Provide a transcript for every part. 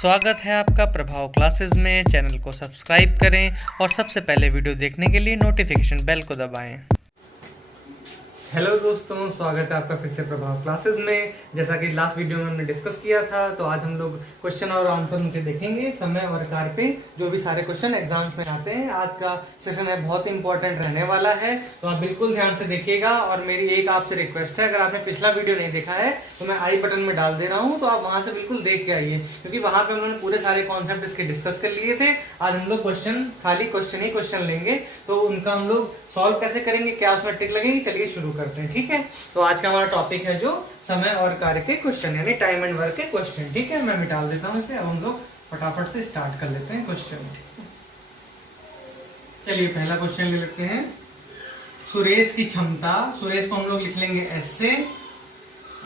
स्वागत है आपका प्रभाव क्लासेस में। चैनल को सब्सक्राइब करें और सबसे पहले वीडियो देखने के लिए नोटिफिकेशन बेल को दबाएं। हेलो दोस्तों, स्वागत है आपका फिर से प्रभाव क्लासेस में। जैसा कि लास्ट वीडियो में हमने डिस्कस किया था, तो आज हम लोग क्वेश्चन और आंसर उनके देखेंगे समय और कार्य पे, जो भी सारे क्वेश्चन एग्जाम्स में आते हैं। आज का सेशन है बहुत इंपॉर्टेंट रहने वाला है, तो आप बिल्कुल ध्यान से देखिएगा। और मेरी एक आपसे रिक्वेस्ट है, अगर आपने पिछला वीडियो नहीं देखा है तो मैं आई बटन में डाल दे रहा हूँ, तो आप वहां से बिल्कुल देख के आइए, क्योंकि वहां पे हमने पूरे सारे कॉन्सेप्ट इसके डिस्कस कर लिए थे। आज हम लोग खाली क्वेश्चन लेंगे, तो उनका हम लोग सॉल्व कैसे करेंगे, क्या उसमें ट्रिक लगेगी, चलिए शुरू करते हैं। ठीक है, तो आज का हमारा टॉपिक है जो समय और कार्य के क्वेश्चन, यानी टाइम एंड वर्क के क्वेश्चन। ठीक है, मैं मिटा देता हूं इसे। अब हम लोग फटाफट से स्टार्ट कर लेते हैं क्वेश्चन। चलिए पहला क्वेश्चन ले लेते हैं। सुरेश की क्षमता, सुरेश को हम लोग लिख लेंगे एस से,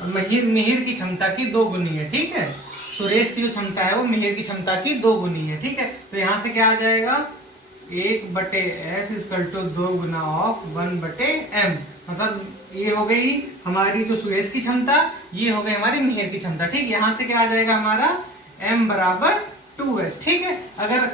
मिहिर की क्षमता की 2 गुनी है। ठीक है, सुरेश की जो क्षमता है वो मिहिर की क्षमता की 2 गुनी है। ठीक है, तो यहां से क्या आ जाएगा, 1/s equal to 2 Guna of 1/m। मतलब ये हो गई हमारी जो सुरेश की क्षमता, ये हो गई हमारी मिहिर की क्षमता। ठीक, यहां से क्या आ जाएगा हमारा m बराबर 2s। ठीक है, अगर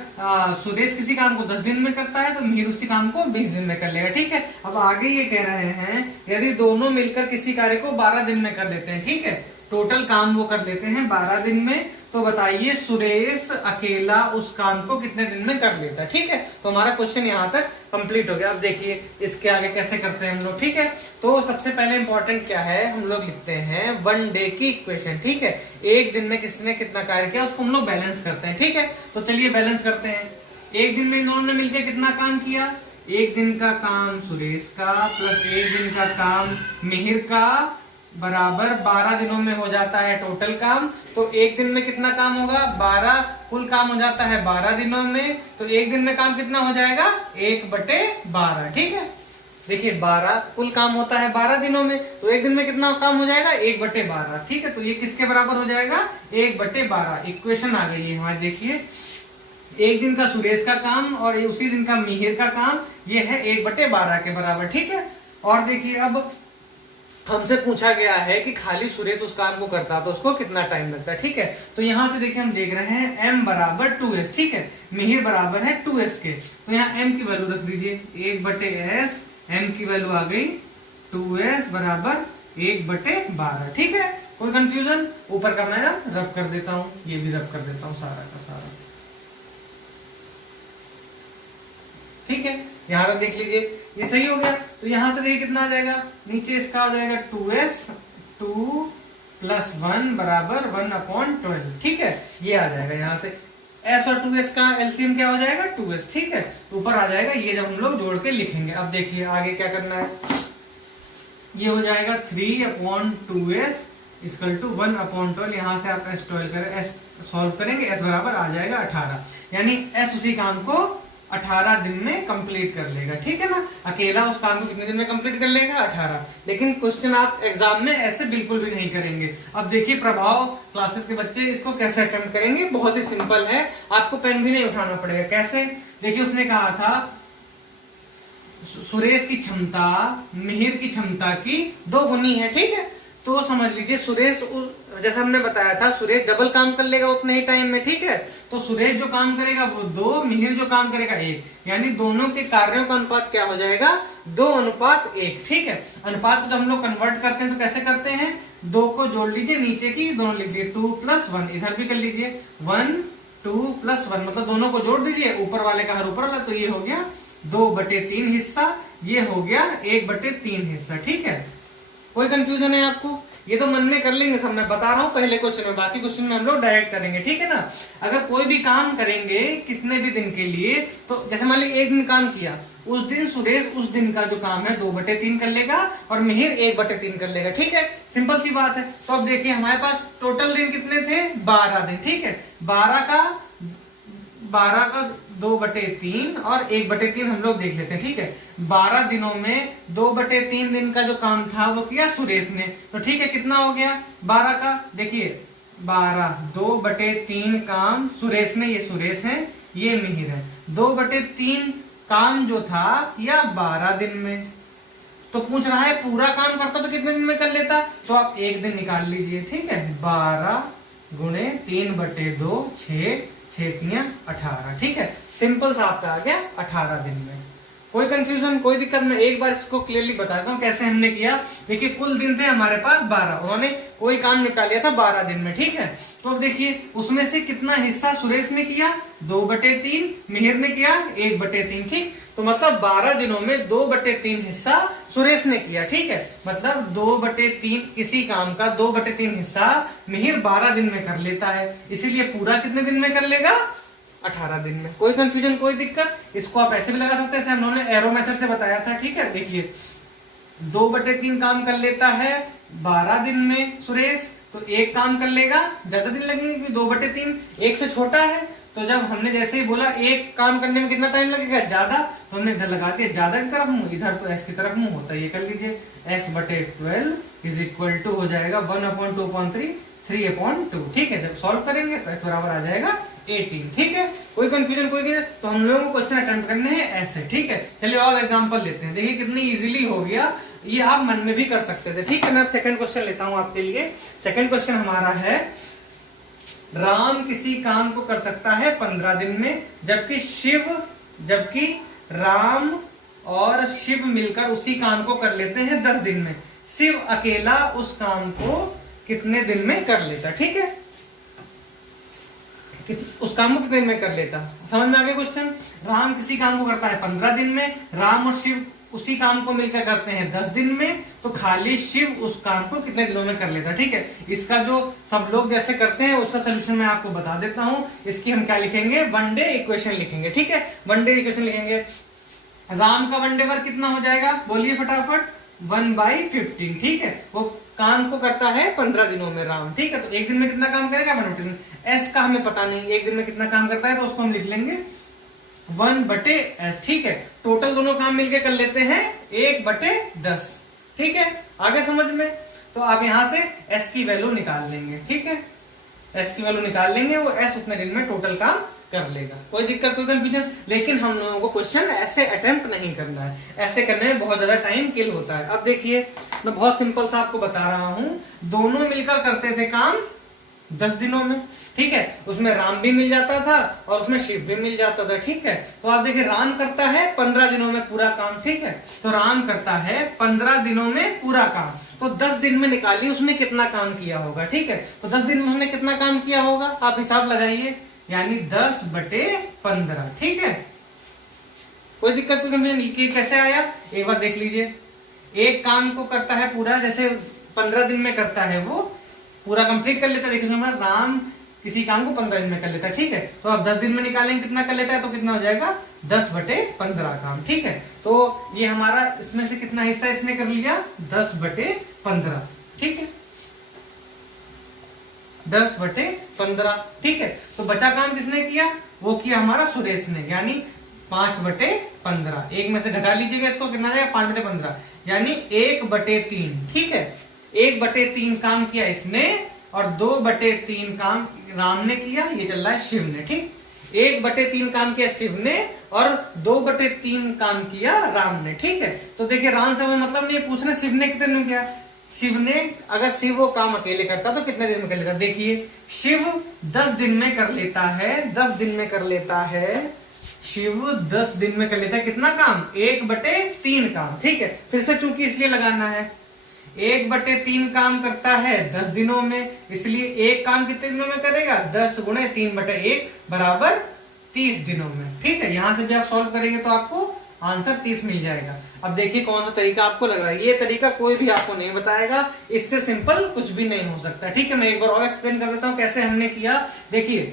सुरेश किसी काम को 10 दिन में करता है तो मिहिर उसी काम को 20 दिन में कर लेगा। ठीक है, अब आगे ये कह रहे हैं यदि दोनों मिलकर किसी कार्य को 12 दिन में कर लेते हैं, ठीक है, टोटल काम वो कर लेते हैं 12 दिन में, तो बताइए सुरेश अकेला उस काम को कितने दिन में कर लेता है। ठीक है, तो हमारा क्वेश्चन यहाँ तक कंप्लीट हो गया। अब देखिए इसके आगे कैसे करते हैं हम लोग। ठीक है, तो सबसे पहले इंपॉर्टेंट क्या है, हम लोग लिखते हैं 1 डे की इक्वेशन। ठीक है, एक दिन में किसने कितना कार्य किया उसको हम लोग बैलेंस करते हैं। ठीक है, तो चलिए बैलेंस करते हैं। एक दिन में इन दोनों ने मिलकर कितना काम किया, एक दिन का काम सुरेश का प्लस एक दिन का काम मिहिर का बराबर 12 दिनों में हो जाता है टोटल काम। तो एक दिन में कितना काम होगा, 12, कुल काम हो जाता है 12 दिनों में, तो एक दिन में काम कितना हो जाएगा, 1/12। ठीक है, देखिए 12 कुल काम होता है 12 दिनों में, तो एक दिन में कितना काम हो जाएगा, 1/12। ठीक है, तो ये किसके बराबर हो जाएगा, 1/12। इक्वेशन आ गई है हमारी। देखिए एक दिन का सुरेश का काम और उसी दिन का मिहिर का काम, ये है 1/12 के बराबर। ठीक है, और देखिए अब हमसे पूछा गया है कि खाली सुरेश उस काम को करता तो उसको कितना टाइम लगता है। ठीक है, तो यहां से देखिए हम देख रहे हैं m बराबर 2s। ठीक है, मिहिर बराबर है 2s के, तो यहाँ m की वैल्यू रख दीजिए 1/s, m की वैल्यू आ गई 2s बराबर 1/12। ठीक है, कोई कंफ्यूजन, ऊपर का मैं रब कर देता हूं, ये भी रब कर देता हूं सारा का सारा। ठीक है, यहाँ तक देख लीजिए ये सही हो गया। तो यहां से देखिए कितना आ जाएगा, नीचे इसका आ जाएगा 2s, 2 + 1 बराबर 1/12। ठीक है, ये आ जाएगा यहाँ से s और 2s का एलसीएम क्या हो जाएगा, 2s। ठीक है, तो ऊपर आ जाएगा ये, जब हम लोग जोड़ के लिखेंगे। अब देखिए आगे क्या करना है, ये हो जाएगा 3/2s इक्वल टू 1/12। यहाँ से आप s सॉल्व करेंगे, s बराबर आ जाएगा 18, यानी s उसी काम को 18 दिन में कंप्लीट कर लेगा। ठीक है ना, अकेला उस काम को कितने दिन में कंप्लीट कर लेगा, 18। लेकिन क्वेश्चन आप एग्जाम में ऐसे बिल्कुल भी नहीं करेंगे। अब देखिए प्रभाव क्लासेस के बच्चे इसको कैसे अटेम्प्ट करेंगे, बहुत ही सिंपल है, आपको पेन भी नहीं उठाना पड़ेगा। कैसे, देखिए उसने कहा था सुरेश की क्षमता मिहिर की क्षमता की 2 गुनी है। ठीक है, तो समझ लीजिए सुरेश, जैसा हमने बताया था, सुरेश डबल काम कर लेगा उतने ही टाइम में। ठीक है, तो सुरेश जो काम करेगा वो 2, मिहिर जो काम करेगा 1, यानी दोनों के कार्यों का अनुपात क्या हो जाएगा, 2:1। ठीक है, अनुपात को जब हम लोग कन्वर्ट करते हैं तो कैसे करते हैं, 2 को जोड़ लीजिए, नीचे की दोनों लिख दिए, 2 + 1, इधर भी कर लीजिए 1, 2 + 1, मतलब दोनों को जोड़ दीजिए, ऊपर वाले का हर ऊपर वाला, तो ये हो गया 2/3 हिस्सा, ये हो गया 1/3 हिस्सा। ठीक है, कोई कंफ्यूजन है आपको, ये तो मन में कर लेंगे सब, मैं बता रहा हूँ पहले क्वेश्चन में, बाकी क्वेश्चन में हम लोग डायरेक्ट करेंगे। ठीक है ना, अगर कोई भी काम करेंगे कितने भी दिन के लिए, तो जैसे मान लीजिए एक दिन काम किया, उस दिन सुरेश उस दिन का जो काम है 2/3 कर लेगा और मिहिर 1/3 कर लेगा। ठीक है, सिंपल सी बात है। तो अब देखिए हमारे पास टोटल दिन कितने थे, 12 दिन। ठीक है, 12 का 2/3 और 1/3 हम लोग देख लेते हैं। ठीक है, 12 दिनों में 2/3 दिन का जो काम था वो किया सुरेश ने, तो ठीक है कितना हो गया 12 का, देखिए 12, 2/3 काम सुरेश ने, ये सुरेश है ये मिहिर है, 2/3 काम जो था किया 12 दिन में। तो पूछ रहा है पूरा काम करता तो कितने दिन में कर लेता, तो आप एक दिन निकाल लीजिए। ठीक है, 12 गुणे 3/2 6 6 3 18। ठीक है, सिंपल सा आपका आ गया 18 दिन में। कोई कंफ्यूजन, कोई दिक्कत? मैं एक बार इसको क्लियरली बताता हूँ कैसे हमने किया। देखिए कुल दिन थे हमारे पास 12, उन्होंने कोई काम निपटा लिया था 12 दिन में। ठीक है, तो अब देखिए उसमें से कितना हिस्सा सुरेश ने किया, 2/3, मिहिर ने किया 1/3। ठीक, तो मतलब 12 दिनों में 2/3 हिस्सा सुरेश ने किया। ठीक है, मतलब 2/3 किसी काम का 2/3 हिस्सा मिहिर 12 दिन में कर लेता है, इसीलिए पूरा कितने दिन में कर लेगा, 18 दिन में। कोई कंफ्यूजन, कोई दिक्कत? इसको आप ऐसे भी लगा सकते हैं, जैसे हम लोगों ने एरो मेथड से बताया था। ठीक है, देखिए 2/3 काम कर लेता है 12 दिन में सुरेश, तो एक काम कर लेगा, ज्यादा दिन लगेंगे क्योंकि 2/3 एक से छोटा है। तो जब हमने जैसे ही बोला एक काम करने में कितना टाइम लगेगा, ज्यादा, तो हमने इधर लगा दिया ज्यादा की तरफ मुंह, इधर तो x की तरफ मुंह होता है, ये कर लीजिए। x/12 इज इक्वल टू हो जाएगा 1/2/3 3/2। ठीक है, जब सॉल्व करेंगे तो x बराबर आ जाएगा 18। ठीक है, कोई कंफ्यूजन, कोई नहीं? तो हम लोगों को क्वेश्चन अटेम्प्ट करने हैं ऐसे। ठीक है, चलिए और एग्जांपल लेते हैं। देखिए कितनी इजीली हो गया, ये आप मन में भी कर सकते थे। ठीक है, मैं अब सेकंड क्वेश्चन लेता हूं आपके लिए। सेकंड क्वेश्चन हमारा है, राम किसी काम को कर सकता है 15 दिन में, जबकि राम और शिव मिलकर उसी काम को कर लेते हैं 10 दिन में। शिव अकेला उस काम को कितने दिन में कर लेता? ठीक है, उस काम को कितने दिन में कर लेता? समझ में आ गया क्वेश्चन? राम किसी काम को करता है 15 दिन में, राम और शिव उसी काम को मिलकर करते हैं 10 दिन में, तो खाली शिव उस काम को कितने दिनों में कर लेता? ठीक है, इसका जो सब लोग जैसे करते हैं उसका सोल्यूशन मैं आपको बता देता हूं। इसकी हम क्या लिखेंगे, वन डे इक्वेशन लिखेंगे। ठीक है, वन डे इक्वेशन लिखेंगे। राम का वन डे वर्क कितना हो जाएगा, बोलिए फटाफट, 1/15। ठीक है, वो काम को करता है 15 दिनों में राम। ठीक है, तो एक दिन में कितना काम करेगा, 1/15। एस का हमें पता नहीं, एक दिन में कितना काम करता है, तो उसको हम लिख लेंगे 1/s। ठीक है, टोटल दोनों काम मिलके कर लेते हैं 1/10। ठीक है, आगे समझ में? तो आप यहां से s की वैल्यू निकाल लेंगे। ठीक है, s की वैल्यू निकाल लेंगे, वो s उतने दिन में टोटल काम कर लेगा। कोई दिक्कत, कोई कंफ्यूजन? लेकिन हम लोगों को क्वेश्चन ऐसे अटेम्प्ट नहीं करना है, ऐसे करने में बहुत ज्यादा टाइम किल होता है। अब देखिए मैं बहुत सिंपल सा आपको बता रहा हूं, दोनों मिलकर करते थे काम 10 दिनों में। ठीक है, उसमें राम भी मिल जाता था और उसमें शिव भी मिल जाता था। ठीक है, तो आप देखिए राम करता है 15 दिनों में पूरा काम। ठीक है, तो राम करता है 15 दिनों में पूरा काम, तो 10 दिन में निकालिए उसने कितना काम किया होगा। ठीक है, तो 10 दिन में उसने कितना काम किया होगा, आप हिसाब लगाइए, यानी 10/15। ठीक है, कोई दिक्कत, कोई कंफ्यूजन? कैसे आया एक बार देख लीजिए। एक काम को करता है पूरा, जैसे 15 दिन में करता है, वो पूरा कंप्लीट कर लेता है। देखिए राम किसी काम को 15 दिन में कर लेता है। ठीक है, तो आप 10 दिन में निकालेंगे कितना कर लेता है, तो कितना हो जाएगा 10/15 काम। ठीक है, तो ये हमारा इसमें से कितना हिस्सा इसने कर लिया, 10/15। ठीक है, 10/15। ठीक है, तो बचा काम किसने किया, वो किया हमारा सुरेश ने, यानी 5/15। एक में से घटा लीजिएगा इसको, कितना जाएगा 5/15, यानी 1/3। ठीक है, 1/3 काम किया इसने और 2/3 काम राम ने किया, ये चल रहा है शिव ने। ठीक, 1/3 काम किया शिव ने और 2/3 काम किया राम ने। ठीक है, तो देखिए राम से मतलब नहीं पूछ रहे शिव ने कितने दिन किया। शिव ने, अगर शिव वो काम अकेले करता तो कितने दिन में कर लेता? देखिए शिव 10 दिन में कर लेता है, 10 दिन में कर लेता है, शिव 10 दिन में कर लेता है कितना काम, 1/3 काम। ठीक है, फिर से चूंकि इसलिए लगाना है, 1/3 काम करता है 10 दिनों में, इसलिए एक काम कितने दिनों में करेगा, 10 × 3/1 बराबर 30 दिनों में। ठीक है, यहां से भी आप सॉल्व करेंगे तो आपको आंसर 30 मिल जाएगा। अब देखिए कौन सा तरीका आपको लग रहा है, ये तरीका कोई भी आपको नहीं बताएगा, इससे सिंपल कुछ भी नहीं हो सकता। ठीक है, मैं एक बार और एक्सप्लेन कर देता हूं कैसे हमने किया। देखिए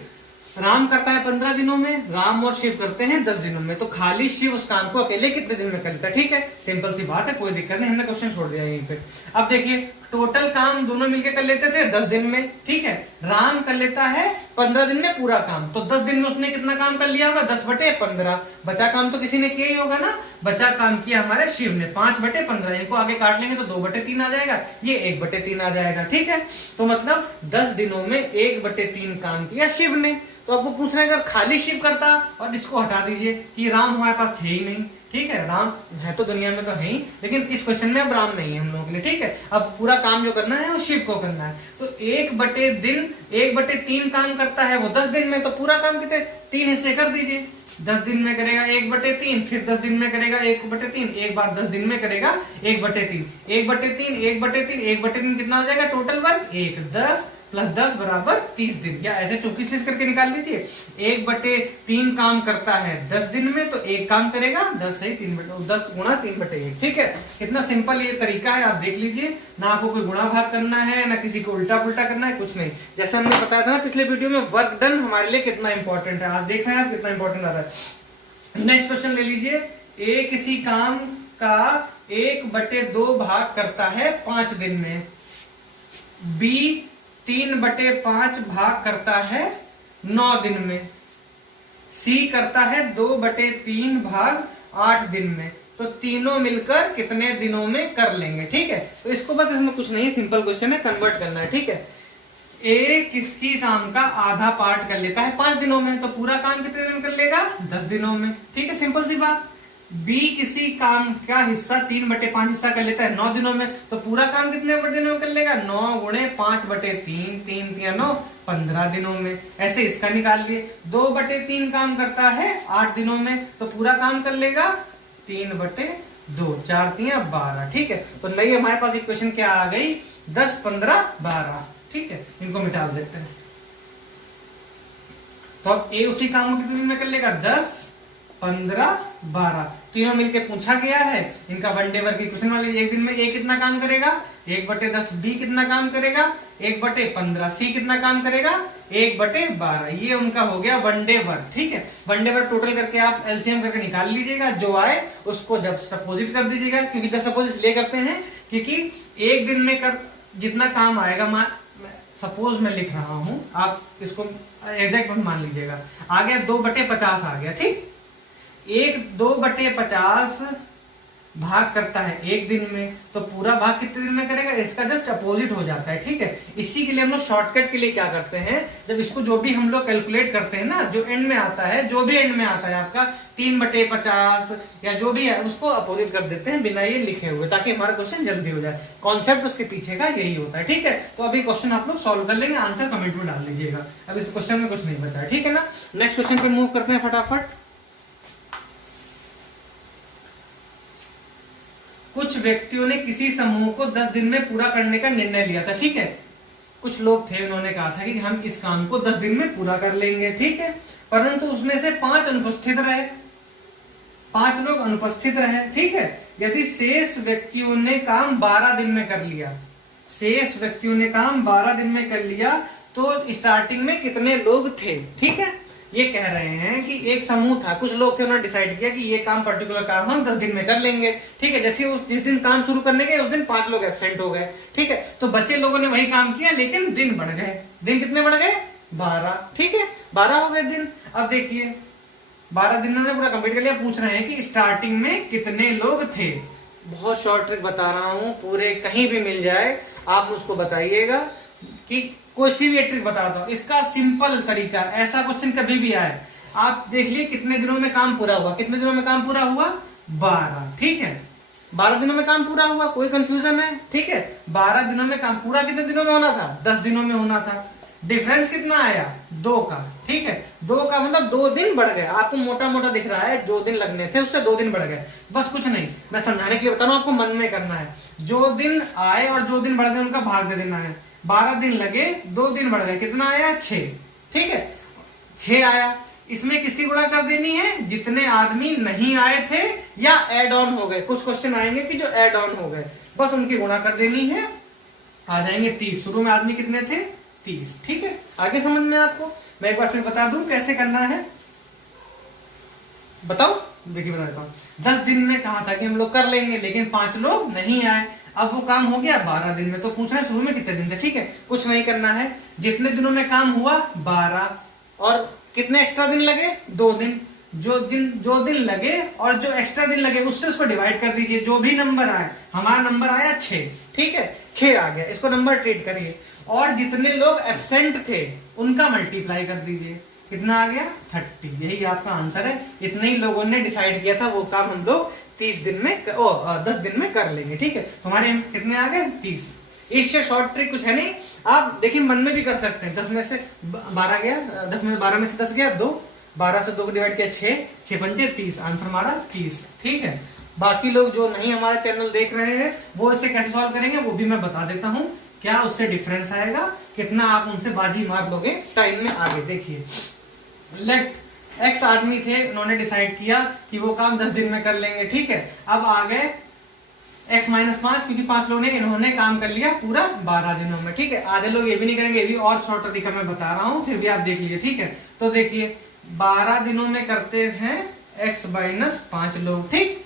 राम करता है 15 दिनों में, राम और शिव करते हैं 10 दिनों में, तो खाली शिव उस काम को अकेले कितने दिन में कर लेता है। ठीक है, सिंपल सी बात है, कोई दिक्कत नहीं, हमने क्वेश्चन छोड़ दिया यहीं पे। अब देखिए टोटल काम दोनों मिलकर कर लेते थे 10 दिन में। ठीक है, राम कर लेता है 15 दिन में पूरा काम, तो 10 दिन में उसने कितना काम कर लिया होगा, 10/15। बचा काम तो किसी ने किया ही होगा ना, बचा काम किया हमारे शिव ने 5/15। इनको आगे काट लेंगे तो 2/3 आ जाएगा, ये 1/3 आ जाएगा। ठीक है, तो मतलब 10 दिनों में 1/3 काम किया शिव ने। तो आपको पूछ रहे हैं अगर खाली शिव करता, और इसको हटा दीजिए कि राम हमारे पास थे ही नहीं, ठीक है, राम है तो दुनिया में तो है ही, लेकिन इस क्वेश्चन में अब राम नहीं है हम लोगों के लिए। ठीक है, अब पूरा काम जो करना है वो शिव को करना है। तो 1/3 काम करता है वो 10 दिन में, तो पूरा काम कितने 3 हिस्से कर दीजिए। 10 दिन में करेगा 1/3, फिर 10 दिन में करेगा 1/3, एक बार 10 दिन में करेगा 1/3, 1/3, 1/3, 1/3 कितना हो जाएगा टोटल वर्क 1, 10 + 10 = 30 दिन, या ऐसे 24 लिस्ट करके निकाल लीजिए। 1/3 काम करता है 10 दिन में, तो एक काम करेगा 10 × 3/1। ठीक है, कितना सिंपल ये तरीका है, आप देख लीजिए। ना आपको कोई गुणा भाग करना है, ना किसी को उल्टा पुल्टा करना है, कुछ नहीं। जैसे हमने बताया था ना पिछले वीडियो में, वर्क डन हमारे लिए कितना इंपॉर्टेंट है। आप देख रहे हैं आप कितना इंपॉर्टेंट आ रहा है। नेक्स्ट क्वेश्चन ले लीजिए। ए किसी काम का 1/2 भाग करता है 5 दिन में। बी 3/5 भाग करता है 9 दिन में। सी करता है 2/3 भाग 8 दिन में। तो तीनों मिलकर कितने दिनों में कर लेंगे। ठीक है, तो इसको बस इसमें कुछ नहीं, सिंपल क्वेश्चन है, कन्वर्ट करना है। ठीक है, ए किसकी काम का आधा पार्ट कर लेता है 5 दिनों में, तो पूरा काम कितने दिन में कर लेगा 10 दिनों में। ठीक है, सिंपल सी बात। बी किसी काम का हिस्सा 3/5 हिस्सा कर लेता है 9 दिनों में, तो पूरा काम कितने दिनों में कर लेगा 9 × 5/3, 3 × 9 15 दिनों में। ऐसे इसका निकाल लिए। 2/3 काम करता है 8 दिनों में, तो पूरा काम कर लेगा 3/2, 4 × 3 = 12। ठीक है, तो नई हमारे पास इक्वेशन क्या आ गई 10, 15, 12। ठीक है, इनको मिटा देते हैं। तो अब ए उसी काम को कितने दिन में कर लेगा 10, 15, 12। तीनों मिलके पूछा गया है। इनका 1 डे वर्क इक्वेशन वाले एक दिन में ए कितना काम करेगा 1/10, बी कितना काम करेगा 1/15, सी कितना काम करेगा 1/12। ये उनका हो गया 1 डे वर्क। ठीक है, 1 डे वर्क टोटल करके आप एलसीएम करके निकाल लीजिएगा, जो आए उसको जब सपोजिट कर दीजिएगा। क्योंकि जब सपोज इसलिए करते हैं क्योंकि एक दिन में कर जितना काम आएगा, सपोज मैं लिख रहा हूं, आप इसको एग्जैक्ट मान लीजिएगा। आ गया 2/50 आ गया। ठीक, 2/50 भाग करता है एक दिन में, तो पूरा भाग कितने दिन में करेगा, इसका जस्ट अपोजिट हो जाता है। ठीक है, इसी के लिए हम लोग शॉर्टकट के लिए क्या करते हैं, जब इसको जो भी हम लोग कैलकुलेट करते हैं ना, जो एंड में आता है, जो भी एंड में आता है आपका 3/50 या जो भी है, उसको अपोजिट कर देते हैं बिना ये लिखे हुए, ताकि हमारा क्वेश्चन जल्दी हो जाए। कॉन्सेप्ट उसके पीछे का यही होता है। ठीक है, तो अभी क्वेश्चन आप लोग सॉल्व कर लेंगे, आंसर कमेंट में डाल दीजिएगा। अब इस क्वेश्चन में कुछ नहीं बचा है। ठीक है ना, नेक्स्ट क्वेश्चन पे मूव करते हैं फटाफट। कुछ व्यक्तियों ने किसी समूह को 10 दिन में पूरा करने का निर्णय लिया था। ठीक है, कुछ लोग थे, उन्होंने कहा था कि हम इस काम को 10 दिन में पूरा कर लेंगे। ठीक है, परंतु उसमें से 5 अनुपस्थित रहे, 5 लोग अनुपस्थित रहे। ठीक है, यदि शेष व्यक्तियों ने काम 12 दिन में कर लिया, शेष व्यक्तियों ने काम 12 दिन में कर लिया, तो स्टार्टिंग में कितने लोग थे। ठीक है, ये कह रहे हैं कि एक समूह था, कुछ लोग थे, उन्होंने डिसाइड किया कि ये काम पर्टिकुलर काम हम 10 दिन में कर लेंगे। ठीक है, जैसे जिस दिन काम शुरू करने गए उस दिन 5 लोग एब्सेंट हो गए। ठीक है, तो बच्चे लोगों ने वही काम किया, लेकिन दिन बढ़ गए। दिन कितने बढ़ गए 12। ठीक है, 12 हो गए दिन। अब देखिए 12 दिन ने पूरा कंप्लीट कर लिया। पूछ रहे हैं कि स्टार्टिंग में कितने लोग थे। बहुत शॉर्ट ट्रिक बता रहा हूं, पूरे कहीं भी मिल जाए आप मुझको बताइएगा, कि कोई सी भी ट्रिक बताता हूं। इसका सिंपल तरीका, ऐसा क्वेश्चन कभी भी आए, आप देख लिए कितने दिनों में काम पूरा हुआ। कितने दिनों में काम पूरा हुआ 12। ठीक है, 12 दिनों में काम पूरा हुआ, कोई कंफ्यूजन है। ठीक है, 12 दिनों में काम पूरा कितने दिनों में होना था 10 दिनों में होना था। डिफरेंस कितना आया 2 का। ठीक है, 2 का मतलब 2 दिन बढ़ गए। आपको मोटा मोटा दिख रहा है, जो दिन लगने थे उससे 2 दिन बढ़ गए। बस कुछ नहीं, मैं समझाने के लिए बता रहा हूं, आपको मन में करना है। जो दिन आए और जो दिन बढ़ गए उनका भाग दे देना है। 12 दिन लगे, 2 दिन बढ़ गए, कितना आया 6। ठीक है, 6 आया। इसमें किसकी गुणा कर देनी है, जितने आदमी नहीं आए थे या एड ऑन हो गए। कुछ क्वेश्चन आएंगे कि जो एड ऑन हो गए, बस उनकी गुणा कर देनी है, आ जाएंगे 30। शुरू में आदमी कितने थे 30। ठीक है, आगे समझ में आपको मैं एक बार फिर बता दूं कैसे करना है। बताओ, देखिए बता देता हूं। 10 दिन में कहा था कि हम लोग कर लेंगे, लेकिन 5 लोग नहीं आए। अब वो काम हो गया 12 दिन में, तो पूछ रहे हैं शुरू में कितने दिन थे। ठीक है, कुछ नहीं करना है, जितने दिनों में काम हुआ 12, और कितने एक्स्ट्रा दिन लगे 2 दिन। जो दिन लगे और जो एक्स्ट्रा दिन लगे उससे उसको डिवाइड कर दीजिए, जो भी नंबर आए। हमारा नंबर आया 6। ठीक है, 6 आ गया, इसको नंबर ट्रीट करिए। और जितने लोग एब्सेंट थे उनका मल्टीप्लाई कर दीजिए। कितना आ गया 30। यही आपका आंसर है। इतने ही लोगों ने डिसाइड किया था, वो काम हम लोग 10 दिन में कर लेंगे। ठीक है, तुम्हारे कितने आ गए 30। इससे शॉर्ट ट्रिक कुछ है नहीं, आप देखिए मन में भी कर सकते हैं। 10 में से 12 गया, 12 में से 10 गया 2, 12 से 2 को डिवाइड किया 6, 6 पंचे 30, आंसर हमारा 30। ठीक है, बाकी लोग जो नहीं हमारा चैनल देख रहे हैं वो इसे कैसे सॉल्व करेंगे वो भी मैं बता देता हूं। क्या उससे डिफरेंस आएगा, कितना आप उनसे बाजी मार लोगे टाइम में आगे। देखिए, लेट एक्स आदमी थे, उन्होंने डिसाइड किया कि वो काम 10 दिन में कर लेंगे। ठीक है, अब आ गए x माइनस 5, क्योंकि 5 लोग ने, इन्होंने काम कर लिया पूरा 12 दिनों में। ठीक है, आधे लोग ये भी नहीं करेंगे, ये भी और शॉर्ट तरीका मैं बता रहा हूं, फिर भी आप देख लीजिए। ठीक है, तो देखिए 12 दिनों में करते हैं x माइनस 5 लोग। ठीक,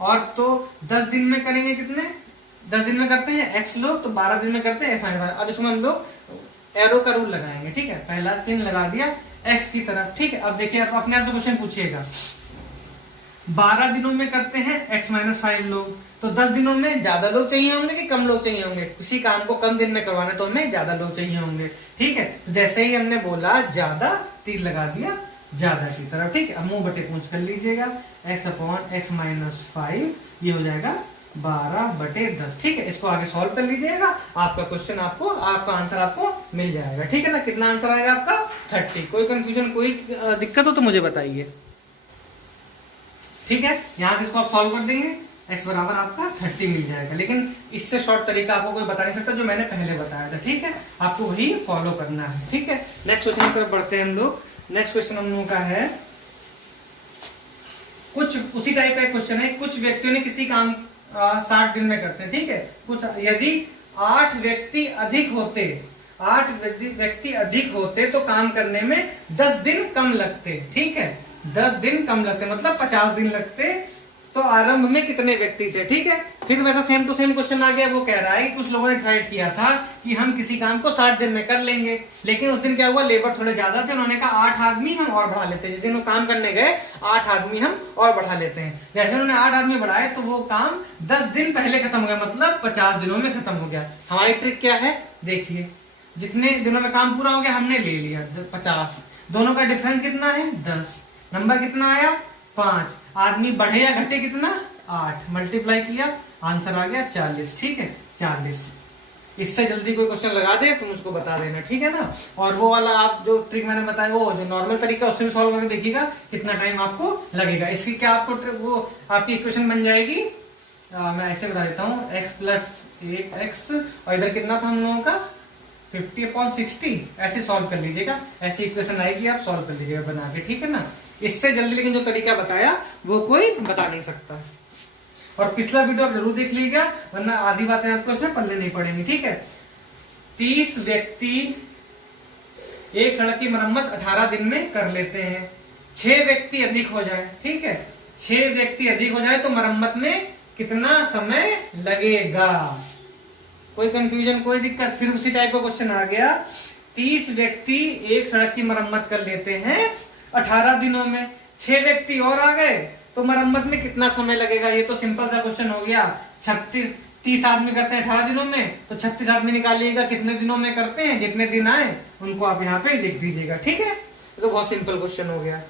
और तो 10 दिन में करेंगे कितने, 10 दिन में करते हैं x लोग, तो 12 दिन में करते हैं f। अब इसमें हम लोग एरो का रूल लगाएंगे। ठीक है, पहला चिन्ह लगा दिया x की तरफ। ठीक है, अब देखिए, आप अपने आप से क्वेश्चन पूछिएगा, 12 दिनों में करते हैं x माइनस 5 लोग, तो 10 दिनों में ज्यादा लोग चाहिए होंगे कि कम लोग चाहिए होंगे। किसी काम को कम दिन में करवाना तो हमें ज्यादा लोग चाहिए होंगे। ठीक है, जैसे ही हमने बोला ज्यादा, तीर लगा दिया ज्यादा की तरफ। ठीक है, अब मुंह बटे पूंछ कर लीजिएगा, x अपॉन x माइनस 5, ये हो जाएगा 12/10। ठीक है, इसको आगे सॉल्व कर लीजिएगा, आपका क्वेश्चन आपको, आपका आंसर आपको मिल जाएगा। ठीक है ना, कितना आंसर आएगा आपका 30। कोई कंफ्यूजन, कोई दिक्कत हो तो मुझे बताइए। ठीक है, यहाँ से इसको आप सॉल्व कर देंगे, x बराबर आपका 30 मिल जाएगा। लेकिन इससे शॉर्ट तरीका आपको कोई बता नहीं सकता जो मैंने पहले बताया था। ठीक है, आपको वही फॉलो करना है। ठीक है, नेक्स्ट क्वेश्चन की तरफ बढ़ते हैं हम लोग। नेक्स्ट क्वेश्चन हम लोगों का है, कुछ उसी टाइप का क्वेश्चन है। कुछ व्यक्तियों ने किसी काम 60 दिन में करते हैं। ठीक है, कुछ यदि 8 व्यक्ति अधिक होते तो काम करने में 10 दिन कम लगते। ठीक है, 10 दिन कम लगते मतलब 50 दिन लगते, तो आरंभ में कितने व्यक्ति थे। ठीक है, फिर वैसा सेम टू सेम क्वेश्चन आ गया। वो कह रहा है कि कुछ लोगों ने डिसाइड किया था कि हम किसी काम को 60 दिन में कर लेंगे, लेकिन उस दिन क्या हुआ, लेबर थोड़े ज्यादा थे, उन्होंने कहा 8 आदमी हम और बढ़ा लेते हैं। जिस दिन वो काम करने गए 8 आदमी हम और बढ़ा लेते हैं। जैसे उन्होंने 8 आदमी बढ़ाए तो वो काम 10 दिन पहले खत्म हो गया, मतलब 50 दिनों में खत्म हो गया। हमारी ट्रिक क्या है, देखिए, जितने दिनों में काम पूरा हो गया हमने ले लिया 50, दोनों का डिफरेंस कितना है 10, नंबर कितना आया 5, आदमी बढ़े या घटे कितना 8, मल्टीप्लाई किया, आंसर आ गया 40। ठीक है, 40। इससे जल्दी कोई क्वेश्चन लगा दे तो मुझको बता देना। ठीक है ना, और वो वाला आप जो ट्रिक मैंने बताया, वो जो नॉर्मल तरीका, उससे भी सॉल्व करके देखिएगा कितना टाइम आपको लगेगा। इसकी क्या आपको वो आपकी इक्वेशन बन जाएगी, मैं ऐसे बता देता हूँ, x प्लस 1x, और इधर कितना था हम लोगों का 50/60। ऐसे सॉल्व कर लीजिएगा, ऐसी इक्वेशन आएगी, आप सॉल्व कर लीजिएगा बना के। ठीक है ना, इससे जल्दी लेकिन जो तरीका बताया वो कोई बता नहीं सकता। और पिछला वीडियो आप जरूर देख लीजिएगा, वरना आधी बातें आपको इसमें पल्ले नहीं पड़ेंगी। ठीक है, 30 व्यक्ति एक सड़क की मरम्मत 18 दिन में कर लेते हैं। 6 व्यक्ति अधिक हो जाए। ठीक है, 6 व्यक्ति अधिक हो जाए तो मरम्मत में कितना समय लगेगा। कोई कंफ्यूजन, कोई दिक्कत। फिर उसी टाइप का क्वेश्चन आ गया, 30 व्यक्ति एक सड़क की मरम्मत कर लेते हैं 18 दिनों में, 6 व्यक्ति और आ गए तो मरम्मत में कितना समय लगेगा। ये तो सिंपल सा क्वेश्चन हो गया। 30 आदमी करते हैं 18 दिनों में, तो 36 आदमी निकालिएगा कितने दिनों में करते हैं, जितने दिन आए उनको आप यहाँ पे लिख दीजिएगा। ठीक है, तो बहुत सिंपल क्वेश्चन हो गया।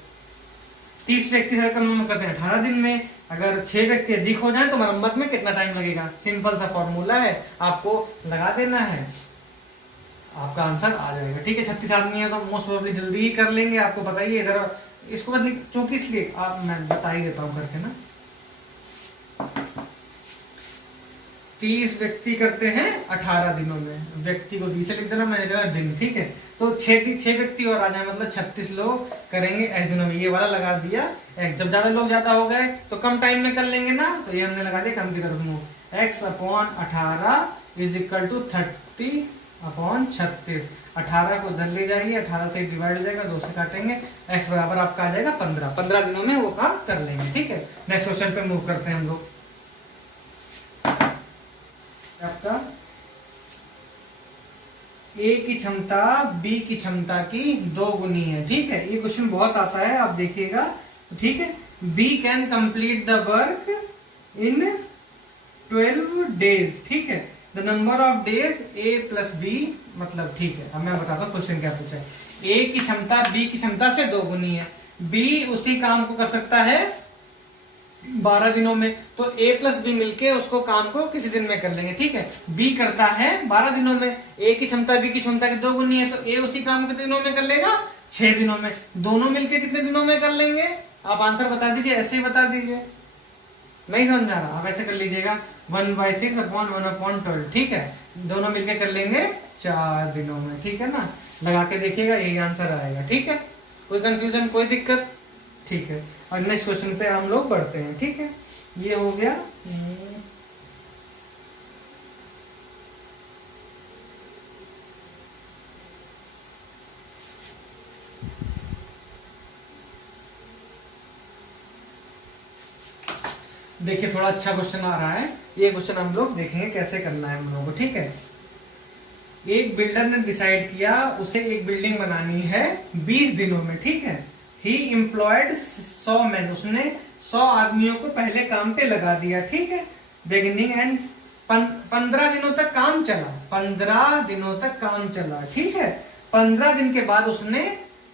30 व्यक्ति सड़क का मरम्मत करते हैं 18 दिन में, अगर 6 व्यक्ति अधिक हो जाए तो मरम्मत में कितना टाइम लगेगा। सिंपल सा फॉर्मूला है, आपको लगा देना है, आपका आंसर आ जाएगा। ठीक है, 36 आदमी है तो मोस्ट प्रोबेबली जल्दी ही कर लेंगे, आपको बताइए। इधर इसको चूंकि इसलिए आप, मैं बता ही देता हूं करके ना, 30 व्यक्ति करते हैं 18 दिनों में, व्यक्ति को 20 से लिख देना, मैंने कहा दिन। ठीक है, तो 6 व्यक्ति और आ जाए, मतलब 36 लोग करेंगे 1 दिनों में, ये वाला लगा दिया। जब ज्यादा लोग ज्यादा हो गए तो कम टाइम में कर लेंगे ना, तो ये हमने लगा दिया कम की तरफ मुंह, x/18 इज इक्वल टू 30/36। 18 को इधर ले जाइए, 18 से डिवाइड हो जाएगा, 2 से काटेंगे, x बराबर आपका आ जाएगा 15। 15 दिनों में वो काम कर लेंगे। ठीक है, नेक्स्ट क्वेश्चन पे मूव करते हैं हम लोग। आपका A की क्षमता B की क्षमता की 2 गुनी है। ठीक है, ये क्वेश्चन बहुत आता है, आप देखिएगा। ठीक है, B can complete the work in 12 days. ठीक है, the number of days A plus B, मतलब ठीक है, अब मैं बताता हूँ क्वेश्चन क्या पूछा है। ए की क्षमता बी की क्षमता से 2 गुनी है, बी उसी काम को कर सकता है 12 दिनों में, तो A प्लस बी मिलके उसको काम को किसी दिन में कर लेंगे, ठीक है। B करता है 12 दिनों में, A की क्षमता B की क्षमता के 2 गुनी है, तो A उसी काम को कितने दिनों में कर लेगा, 6 दिनों में। दोनों मिलके कितने दिनों में कर लेंगे, आप आंसर बता दीजिए, ऐसे ही बता दीजिए, नहीं समझ आ रहा आप ऐसे कर लीजिएगा 1/6 अपॉन 1/12, ठीक है। दोनों मिलके कर लेंगे 4 दिनों में, ठीक है ना। लगा के देखिएगा, यही आंसर आएगा, ठीक है। कोई कंफ्यूजन, कोई दिक्कत, ठीक है। और नेक्स्ट क्वेश्चन पे हम लोग बढ़ते हैं, ठीक है। ये हो गया। देखिए थोड़ा अच्छा क्वेश्चन आ रहा है, ये क्वेश्चन हम लोग देखेंगे कैसे करना है हम लोगों को, ठीक है। एक बिल्डर ने डिसाइड किया उसे एक बिल्डिंग बनानी है 20 दिनों में, ठीक है। ही एम्प्लॉयड 100 मैन, उसने 100 आदमियों को पहले काम पे लगा दिया, ठीक है। बिगिनिंग एंड 15 दिनों तक काम चला, 15 दिनों तक काम चला, ठीक है। 15 दिन के बाद उसने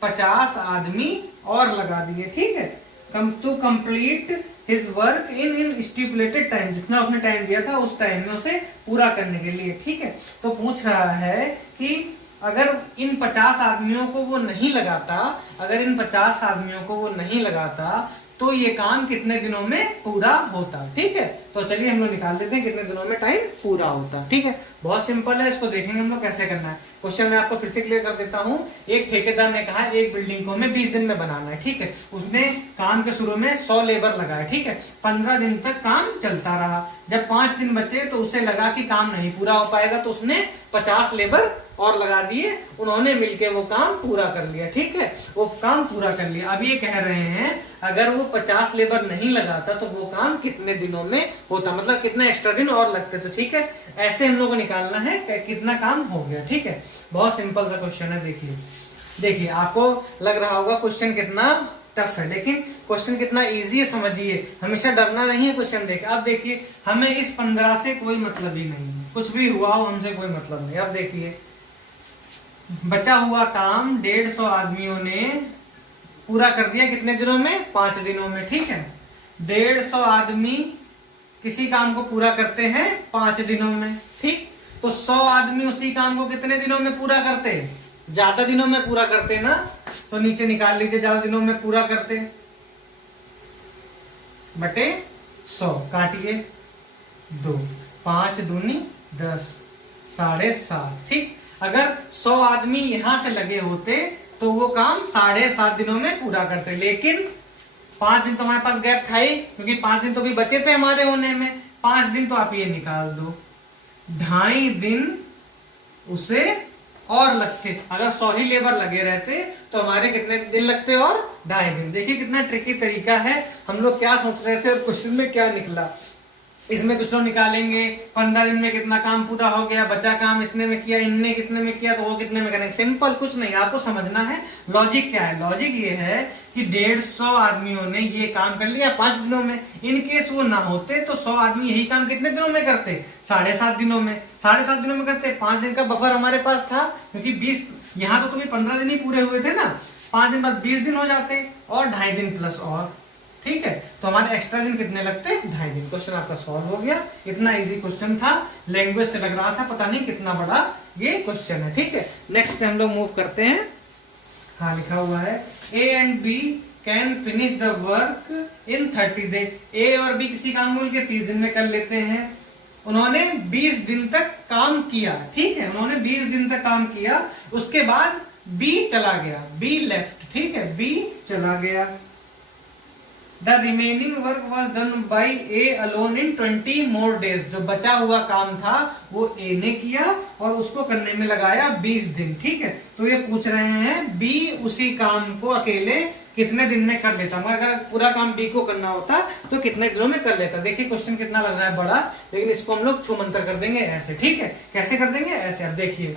50 आदमी और लगा दिए, ठीक है। To complete his work in stipulated time, जितना उसने टाइम दिया था उस टाइम में उसे पूरा करने के लिए, ठीक है। तो पूछ रहा है कि अगर इन 50 आदमियों को वो नहीं लगाता, अगर इन 50 आदमियों को वो नहीं लगाता तो ये काम कितने दिनों में पूरा होता, ठीक है। तो चलिए हम लोग निकाल देते हैं कितने दिनों में टाइम पूरा होता, ठीक है। बहुत सिंपल है, इसको देखेंगे हम लोग कैसे करना है। क्वेश्चन मैं आपको फिर से क्लियर कर देता हूँ। एक ठेकेदार ने कहा एक बिल्डिंग को हमें 20 दिन में बनाना है, ठीक है। उसने काम के शुरू में 100 लेबर लगाए, ठीक है। 15 दिन तक काम चलता रहा, जब 5 दिन बचे तो उसे लगा कि काम नहीं पूरा हो पाएगा, तो उसने 50 लेबर और लगा दिए, उन्होंने मिलके वो काम पूरा कर लिया, ठीक है। वो काम पूरा कर लिया। अब ये कह रहे हैं अगर वो 50 लेबर नहीं लगाता तो वो काम कितने दिनों में होता, मतलब कितने एक्स्ट्रा दिन और लगते, तो ठीक है। ऐसे हम लोग को निकालना है कितना काम हो गया, ठीक है। बहुत सिंपल सा क्वेश्चन है। देखिए आपको लग रहा होगा क्वेश्चन कितना टफ है, लेकिन क्वेश्चन कितना इजी है, समझिए। हमेशा डरना नहीं है क्वेश्चन देख। अब देखिए हमें इस 15 से कोई मतलब ही नहीं है, कुछ भी हुआ हो हमसे कोई मतलब नहीं। अब देखिए बचा हुआ काम 150 आदमियों ने पूरा कर दिया कितने दिनों में, 5 दिनों में, ठीक है। 150 आदमी किसी काम को पूरा करते हैं 5 दिनों में, ठीक। तो 100 आदमी उसी काम को कितने दिनों में पूरा करते, ज्यादा दिनों में पूरा करते ना, तो नीचे निकाल लीजिए ज्यादा दिनों में पूरा करते बटे 100, काटिए 2, 5 दूनी 10, 7.5, ठीक। अगर 100 आदमी यहां से लगे होते तो वो काम 7.5 दिनों में पूरा करते, लेकिन 5 दिन तो हमारे पास गैप था ही, क्योंकि 5 दिन तो भी बचे थे हमारे होने में। 5 दिन तो आप ये निकाल दो, 2.5 दिन उसे और लगते। अगर 100 ही लेबर लगे रहते तो हमारे कितने दिन लगते, और 2.5 दिन। देखिए कितना ट्रिकी तरीका है, हम लोग क्या सोच रहे थे और क्वेश्चन में क्या निकला। इसमें कुछ लोग निकालेंगे 15 दिन में कितना काम पूरा हो गया, बचा काम इतने में किया, इनने कितने में किया तो वो कितने में करेंगे। सिंपल कुछ नहीं, आपको समझना है लॉजिक क्या है। लॉजिक ये है कि 150 आदमियों ने ये काम कर लिया 5 दिनों में। इन केस वो ना होते तो 100 आदमी यही काम कितने दिनों में करते, 7.5 दिनों में। 7.5 दिनों में करते, 5 दिन का बफर हमारे पास था, क्योंकि 20 यहाँ तो तुम्हें 15 दिन ही पूरे हुए थे ना, 5 दिन बाद 20 दिन हो जाते और 2.5 दिन प्लस और, ठीक है। तो हमारे एक्स्ट्रा दिन कितने लगते, 2.5 दिन। क्वेश्चन आपका सॉल्व हो गया। इतना इजी क्वेश्चन था, लैंग्वेज से लग रहा था पता नहीं कितना बड़ा ये क्वेश्चन है, ठीक है। नेक्स्ट पे हम लोग मूव करते हैं। हाँ लिखा हुआ है A and B can finish the work in 30 days. A और बी किसी काम को मिलकर 30 दिन में कर लेते हैं। उन्होंने 20 दिन तक काम किया, ठीक है। उन्होंने 20 दिन तक काम किया, उसके बाद बी चला गया, बी लेफ्ट, ठीक है, बी चला गया। The remaining work was done by A alone in 20 more days। जो बचा हुआ काम था वो A ने किया और उसको करने में लगाया 20 दिन, ठीक है। तो ये पूछ रहे हैं B उसी काम को अकेले कितने दिन में कर लेता। अगर पूरा काम B को करना होता तो कितने दिनों में कर लेता। देखिए क्वेश्चन कितना लग रहा है बड़ा, लेकिन इसको हम लोग छूमंतर कर देंगे ऐसे, ठीक है। कैसे कर देंगे, ऐसे। अब देखिए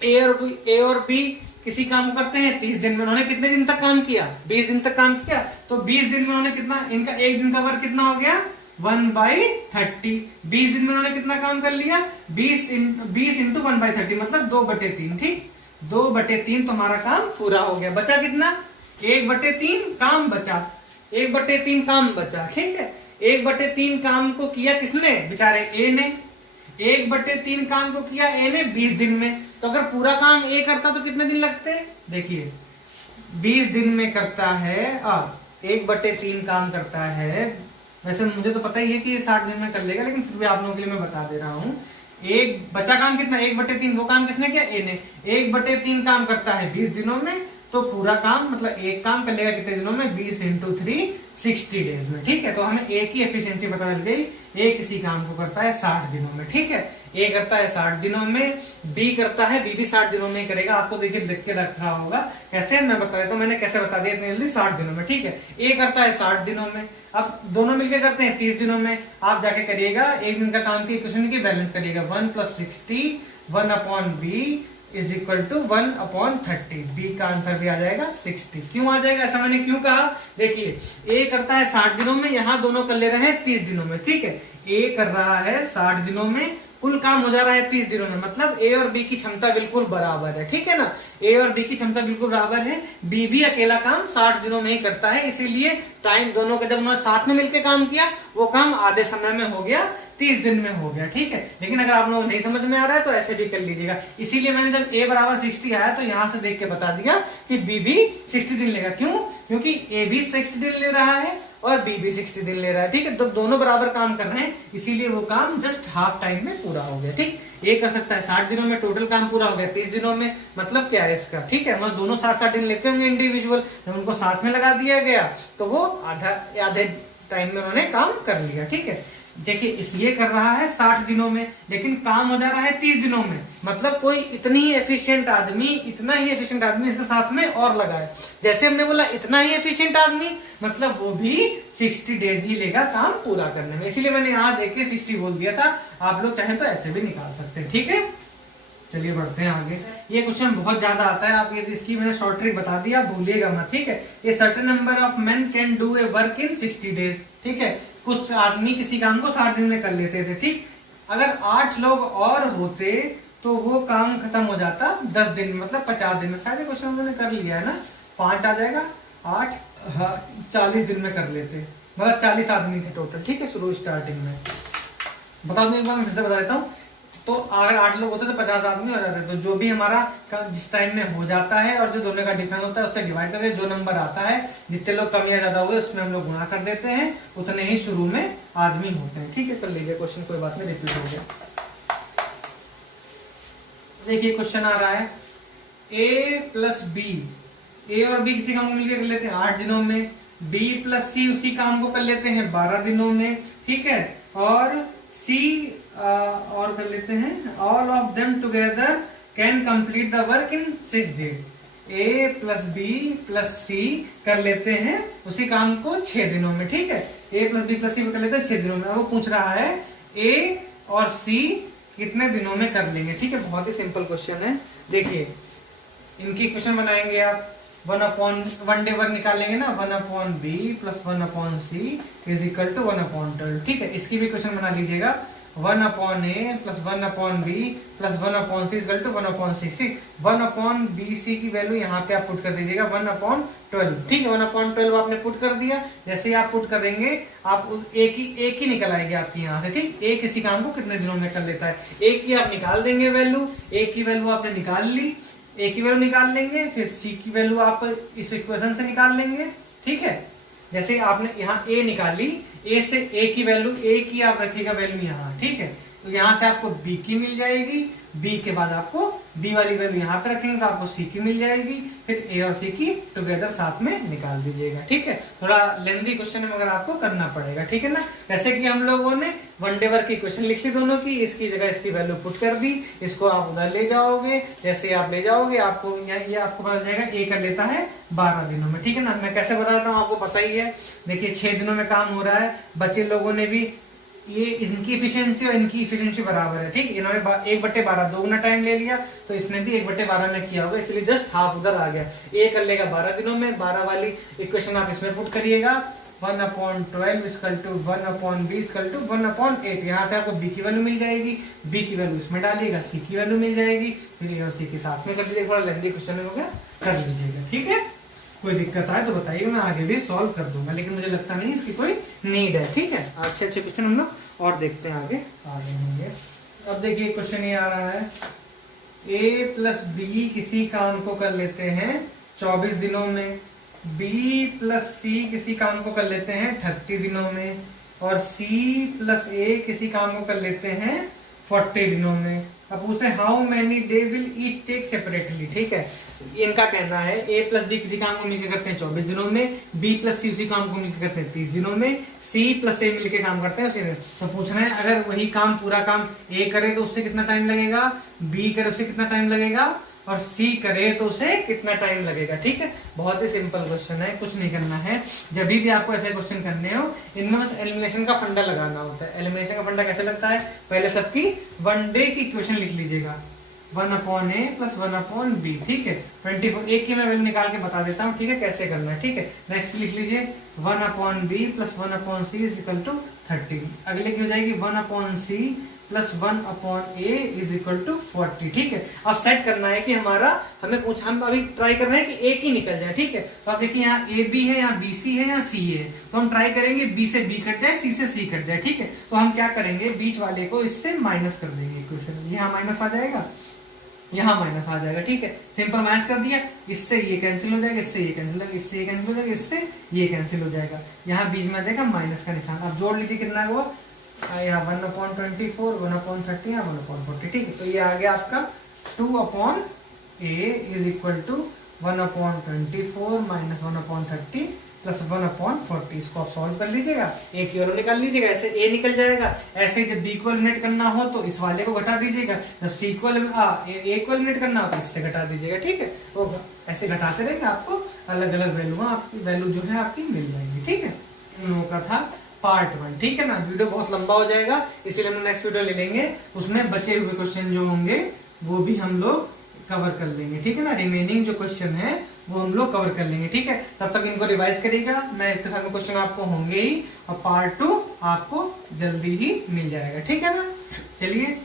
ए और B किसी काम को करते हैं 30 दिन में। उन्होंने कितने दिन तक काम किया, 20 दिन तक काम किया। तो 20 दिन में उन्होंने कितना, इनका एक दिन का वर्क कितना हो गया, 1/30। 20 दिन में उन्होंने कितना काम कर लिया, 20 इंटू 1/30 मतलब 2/3, ठीक। 2/3 तो हमारा काम पूरा हो गया। बचा कितना? 1/3 काम बचा, 1/3 काम बचा। ठीक है, 1/3 काम को किया किसने? बेचारे ए ने। 1/3 काम को किया ए ने 20 दिन में। तो अगर पूरा काम ए करता तो कितने दिन लगते? देखिए 20 दिन में करता है, 1/3 काम करता है। वैसे मुझे तो पता ही है कि ये 60 दिन में कर लेगा, लेकिन फिर भी आप लोगों के लिए मैं बता दे रहा हूँ। एक बचा काम कितना? 1/3। वो काम किसने किया? ए ने। 1/3 काम करता है 20 दिनों में, तो पूरा काम मतलब एक काम कर लेगा कितने दिनों में? 20 × 3 60 डेज में। ठीक है, तो हमें ए की एफिशिएंसी पता चल गई। ए किसी काम को करता है 60 दिनों में। ठीक है, ए करता है 60 दिनों में, बी करता है, बी भी 60 दिनों में ही करेगा। आपको देखिए लिख के रखा होगा कैसे, मैं बता देता हूँ। मैंने कैसे बता दिया इतनी जल्दी, 60 दिनों में। ठीक है, ए करता है 60 दिनों में, अब दोनों मिलकर करते हैं 30 दिनों में। आप जाके करिएगा, एक दिन का काम की इक्वेशन की बैलेंस करिएगा। 1 + 60 1/b = 1/30। बी का आंसर भी आ जाएगा 60। क्यों आ जाएगा, ऐसा मैंने क्यों कहा? देखिए ए करता है 60 दिनों में, यहाँ दोनों कर ले रहे हैं 30 दिनों में। ठीक है, ए कर रहा है 60 दिनों में, कुल काम हो जा रहा है 30 दिनों में, मतलब ए और बी की क्षमता बिल्कुल बराबर है। ठीक है ना, ए और बी की क्षमता बिल्कुल बराबर है। बी भी अकेला काम 60 दिनों में ही करता है, इसीलिए टाइम दोनों का जब उन्होंने साथ में मिलकर काम किया, वो काम आधे समय में हो गया, 30 दिन में हो गया। ठीक है, लेकिन अगर आप लोगों को नहीं समझ में आ रहा है तो ऐसे भी कर लीजिएगा। इसीलिए मैंने जब a = 60 आया तो यहां से देख के बता दिया कि b भी 60 दिन लेगा। क्यों? क्योंकि a भी 60 दिन ले रहा है और b भी 60 दिन ले रहा है। ठीक है, तो दोनों बराबर काम कर रहे हैं, इसीलिए वो काम जस्ट हाफ टाइम में पूरा हो गया। ठीक, ए कर सकता है 60 दिनों में, टोटल काम पूरा हो गया 30 दिनों में। मतलब क्या है इसका? ठीक है, मतलब दोनों 60-60 दिन लेते होंगे इंडिविजुअल, जब उनको साथ में लगा दिया गया तो वो आधे टाइम में उन्होंने काम कर लिया। ठीक है, देखिए इस ये कर रहा है 60 दिनों में, लेकिन काम हो जा रहा है 30 दिनों में। मतलब कोई इतना ही एफिशिएंट आदमी इसके साथ में और लगा है। जैसे हमने बोला इतना ही एफिशिएंट आदमी, मतलब वो भी 60 डेज ही लेगा काम पूरा करने में। इसीलिए मैंने यहाँ देख के 60 बोल दिया था। आप लोग चाहें तो ऐसे भी निकाल सकते हैं। ठीक है, चलिए बढ़ते हैं आगे। ये क्वेश्चन बहुत ज्यादा आता है, आप ये इसकी मैंने शॉर्ट ट्रिक बता दिया, भूलिएगा मत। ठीक है, ये certain number of main can do a work in 60 days. ठीक है, कुछ आदमी किसी काम को 60 दिन में कर लेते थे। ठीक, अगर 8 लोग और होते तो वो काम खत्म हो जाता 10 दिन, मतलब 50 दिन में। सारे क्वेश्चन उन्होंने कर लिया है ना, 5 आ जाएगा, 8 40 दिन में कर लेते, मतलब 40 आदमी थे टोटल। ठीक है, शुरू स्टार्टिंग में बता दूं, एक बार मैं फिर से बता देता हूँ। तो अगर 8 लोग होते तो 50 आदमी हो जाते। तो जो भी हमारा जिस टाइम में हो जाता है और जो दोनों का डिफरेंस होता है उससे डिवाइड करते हैं। जो नंबर आता है, जितने लोग कम या ज्यादा हुए उसमें हम लोग गुणा कर देते हैं, उतने ही शुरू में आदमी होते हैं। ठीक है, कर लीजिए क्वेश्चन, कोई बात नहीं, रिपीट हो गया। देखिए क्वेश्चन आ रहा है a + b, ए और बी किसी काम को मिलकर कर लेते हैं 8 दिनों में, b + c उसी काम को कर लेते हैं 12 दिनों में। ठीक है, और c और कर लेते हैं, all of them together can complete the work in 6 days. a + b + c कर लेते हैं उसी काम को 6 दिनों में। ठीक है, a + b + c कर लेते हैं 6 दिनों में। अब वो पूछ रहा है a और c कितने दिनों में कर लेंगे। ठीक है, बहुत ही सिंपल क्वेश्चन है। देखिए इनकी क्वेश्चन बनाएंगे आप, 1 डे वर्क निकालेंगे ना, 1/b + 1/c = 1/12। ठीक है, इसकी भी क्वेश्चन बना लीजिएगा, 1/a + 1/b + 1/c = 1/60। 1/bc की वैल्यू यहाँ पे आप पुट कर दीजिएगा 1/12। ठीक है, 1/12 आपने पुट कर दिया। जैसे ही आप पुट करेंगे आप एक ही निकल आएगी आपकी यहाँ से। ठीक, एक किसी काम को कितने दिनों में कर लेता है, एक ही आप निकाल देंगे वैल्यू। एक की वैल्यू आपने निकाल ली, एक की वैल्यू निकाल लेंगे, फिर सी की वैल्यू आप इस इक्वेशन से निकाल लेंगे। ठीक है, जैसे आपने यहाँ ए निकाली, ए से ए की वैल्यू, ए की आप रखिएगा वैल्यू यहाँ। ठीक है, तो यहाँ से आपको बी की मिल जाएगी, बी के बाद आपको बी वाली वैल्यू यहाँ पे रखेंगे तो आपको सी की मिल जाएगी, फिर ए और सी की टुगेदर साथ में निकाल दीजिएगा। ठीक है, थोड़ा लेंथी क्वेश्चन है मगर आपको करना पड़ेगा। ठीक है ना, जैसे कि हम लोगों ने 1 डे वर्क की क्वेश्चन लिख ली दोनों की, इसकी जगह इसकी वैल्यू पुट कर दी, इसको आप उधर ले जाओगे। जैसे आप ले जाओगे आपको ये आपको पता जाएगा ए कर लेता है 12 दिनों में। ठीक है ना, मैं कैसे बताता हूँ आपको पता ही है। देखिए 6 दिनों में काम हो रहा है, बच्चे लोगों ने भी ये इनकी इफिशियंसी और इनकी इफिशियंसी बराबर है। ठीक, इन्होंने 1/12 दोगुना टाइम ले लिया, तो इसने भी 1/12 में किया होगा, इसलिए जस्ट हाफ उधर आ गया। ए कर लेगा 12 दिनों में, 12 वाली इक्वेशन आप इसमें पुट करिएगा, 1/12 equal to 1/b equal to 1/8। यहाँ से आपको b की वैल्यू मिल जाएगी, b की वैल्यू इसमें डालिएगा, c की वैल्यू मिल जाएगी, फिर a और c के साथ में कर दीजिएगा। थोड़ा लेंदी क्वेश्चन हो गया, कर लीजिएगा, ठीक है। कोई दिक्कत आए तो बताइए, मैं आगे भी सॉल्व कर दूंगा, लेकिन मुझे लगता नहीं इसकी कोई नीड है, ठीक है। अच्छे अच्छे क्वेश्चन हम लोग और देखते हैं आगे होंगे। अब देखिए क्वेश्चन ये आ रहा है, a प्लस बी किसी काम को कर लेते हैं 24 दिनों में, b प्लस c किसी काम को कर लेते हैं 30 दिनों में, और c प्लस a किसी काम को कर लेते हैं 40 दिनों में। अब पूछते हैं how many day will each take separately, ठीक है। इनका कहना है a प्लस b किसी काम को मिलकर करते हैं 24 दिनों में, b प्लस c उसी काम को मिलकर करते हैं 30 दिनों में, c प्लस a मिलकर काम करते हैं उसी दिन। तो पूछना है अगर वही काम पूरा काम a करे तो उससे कितना टाइम लगेगा, b करे उससे कितना टाइम लगेगा, और C करे तो उसे कितना टाइम लगेगा, ठीक है। बहुत ही सिंपल क्वेश्चन है, कुछ नहीं करना है। जब भी आपको ऐसे क्वेश्चन करने हो, इनमें बस एलिमिनेशन का फंडा लगाना होता है। एलिमिनेशन का फंडा कैसे लगता है, पहले सबकी वन डे की इक्वेशन लिख लीजिएगा, 1/a प्लस 1/b, ठीक है। 24 एक की मैं वैल्यू निकाल के बता देता हूँ, ठीक है, कैसे करना है, ठीक है। नेक्स्ट लिख लीजिए 1/b plus 1/c is equal to 30। अगले की हो जाएगी 1/c plus 1/a is equal to 40, ठीक है। अब सेट करना है कि हमें पूछा, हम अभी ट्राई कर रहे हैं कि एक ही निकल जाए, ठीक है। तो आप देखिए यहाँ ए बी है, यहाँ बी सी है, यहाँ सी है, तो हम ट्राई करेंगे बी से बी कट जाए, सी से सी कट जाए, ठीक है। तो हम क्या करेंगे, बीच वाले को इससे माइनस कर देंगे इक्वेशन, यहाँ माइनस आ जाएगा, यहाँ माइनस आ जाएगा, ठीक है। सिंपल माइनस कर दिया, इससे ये कैंसिल हो जाएगा, इससे ये कैंसिल हो जाएगा, इससे ये कैंसिल हो जाएगा, इससे ये कैंसिल हो जाएगा, यहाँ बीच में आ जाएगा माइनस का निशान। अब जोड़ लीजिए कितना हुआ, यहाँ 1/24, 1/30, यहाँ 1/40, ठीक है। तो ये आ गया आपका 2/a is equal to 1/24 minus 1/30 plus 1/40। इसको आप सॉल्व कर लीजिएगा, a की वैल्यू निकाल लीजिएगा, ऐसे a निकल जाएगा। ऐसे जब b को एलिमिनेट करना हो तो इस वाले को घटा दीजिएगा, जब c को a को एलिमिनेट करना हो तो इससे घटा दीजिएगा, ठीक है। तो ऐसे घटाते रहेंगे, आपको अलग अलग वैल्यू जो है आपकी मिल जाएगी, ठीक है। इन लोगों का था पार्ट 1, ठीक है ना। वीडियो बहुत लंबा हो जाएगा, इसलिए हम नेक्स्ट वीडियो ले लेंगे, उसमें बचे हुए क्वेश्चन जो होंगे वो भी हम लोग कवर कर लेंगे, ठीक है ना। रिमेनिंग जो क्वेश्चन है वो हम लोग कवर कर लेंगे, ठीक है। तब तक इनको रिवाइज करिएगा, मैं इस तरह के क्वेश्चन आपको होंगे ही, और पार्ट 2 आपको जल्दी ही मिल जाएगा, ठीक है ना। चलिए,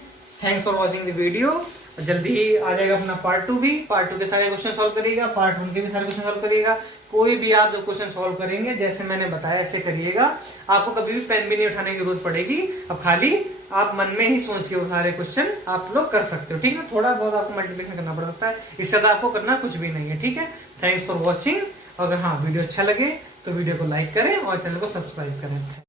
thanks for watching the video. जल्दी ही आ जाएगा अपना पार्ट 2 भी, पार्ट 2 के सारे क्वेश्चन सॉल्व करिएगा, पार्ट 1 के भी सारे क्वेश्चन सॉल्व करिएगा। कोई भी आप जो क्वेश्चन सॉल्व करेंगे जैसे मैंने बताया ऐसे करिएगा, आपको कभी भी पेन भी नहीं उठाने की जरूरत पड़ेगी। अब खाली आप मन में ही सोच के वो सारे क्वेश्चन आप लोग कर सकते हो, ठीक है। थोड़ा बहुत आपको मल्टीप्लिकेशन करना पड़ सकता है, इससे ज्यादा आपको करना कुछ भी नहीं है, ठीक है। Thanks for watching. अगर हाँ वीडियो अच्छा लगे तो वीडियो को लाइक करें और चैनल को सब्सक्राइब करें।